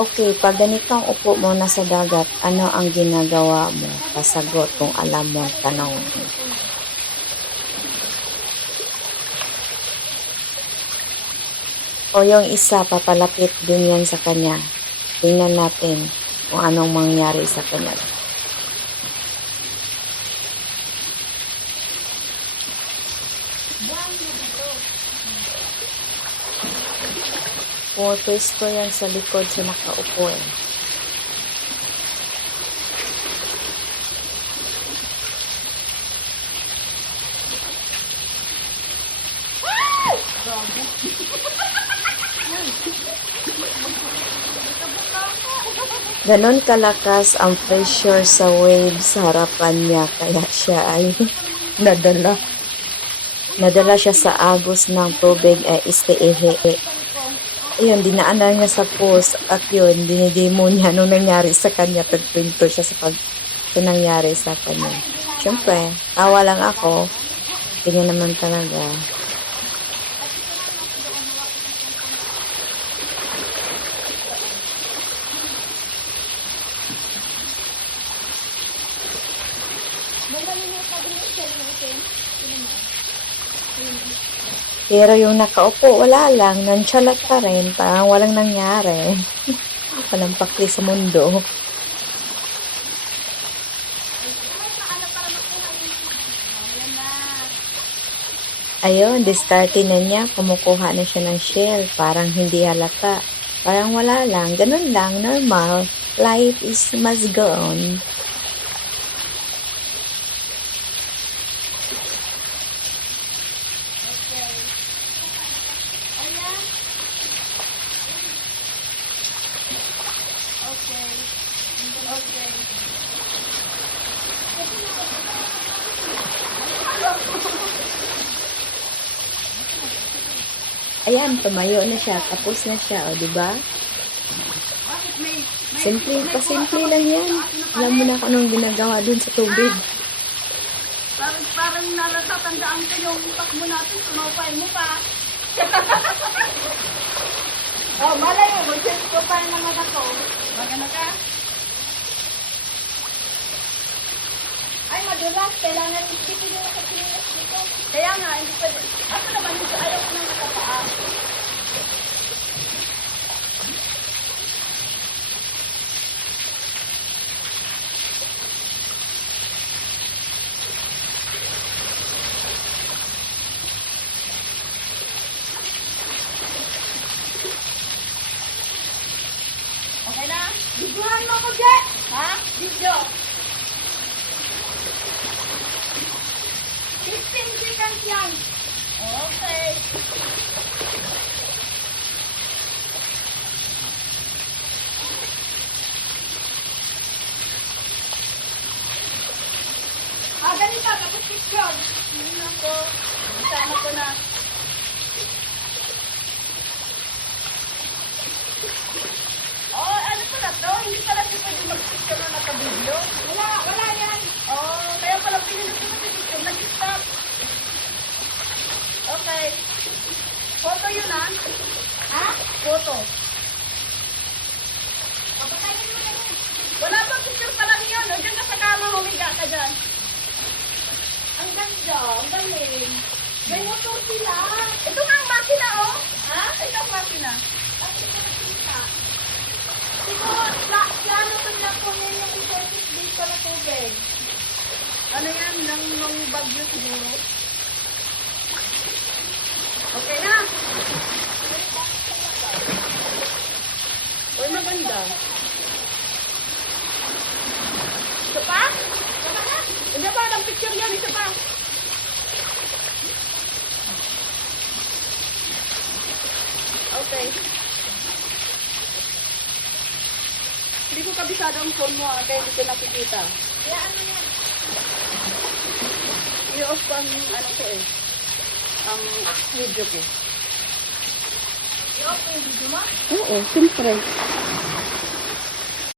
Okay, pag ganito ang upo mo na sa dagat, ano ang ginagawa mo? Pasagot kung alam mo ang tanong. O yung isa, papalapit din yan sa kanya. Tingnan natin kung anong mangyari sa kanya. Pwesto yan sa likod sa nakaupo eh. Ganon kalakas ang pressure sa waves sa harapan niya kaya siya ay nadala siya sa agos ng tubig ay istiihi. Ayun, dinaanan niya sa post at yun, dinidemo niya nung nangyari sa kanya. Tagpinto siya sa nangyari sa kanya. Siyempre, tawa lang ako. Ganyan naman talaga. Pero yung nakaupo, wala lang. Nonchalant pa rin. Parang walang nangyari. Walang pakli sa mundo. Ayun, diskarte na niya. Kumukuha na siya ng shell. Parang hindi halata. Parang wala lang. Ganun lang. Normal. Life must go on. Ayan, tumayo na siya. Tapos na siya, o, diba? Simple lang yan. Alam mo na kung anong ginagawa dun sa tubig. Parang natatandaan ko yung takbo natin, sumapay mo pa. Oh, malay mo, mag-sumapay naman ako. Magano ka? Ay, madulas. Kailangan isipin yung nakapilinas dito. Kaya nga, hindi pwede. Ako naman, ayaw ko nang nakapaa. Okay na? Videohan mo ko, Jet! Ha? Video! 15 seconds yan. Okay. Ganito. Tapos picture. Hindi ako. Isama ko na. Oh, ano pala to? Hindi pala ito pwede mag-picture na naka-video? Wala yan. Oh, kaya pala pinili ko mag-picture. Nag-stop. Okay. Photo yun, ha? Ha? Photo. Papatayin mo na yun. Wala pa, picture pa lang yun. O, dyan ka sa kama, humiga ka dyan. Ang ganda, ang galing. May motor sila. Ito nga ang makina, oh. Ha? Ito ang makina. Siguro, plano ko na po yan yung resources dito na tubig. Ano yan? Nang bagyo siguro. Okay na. Uy, maganda. Isa pa? Hindi pa, ang picture yan. Isa pa. Okay. Hindi ko kabisado ang phone mo, kaya hindi ko nakikita. Kaya ano yan? I-off ko ang ano ko eh. Ang video ko. I-off ko yung video mo? Oo, siyempre.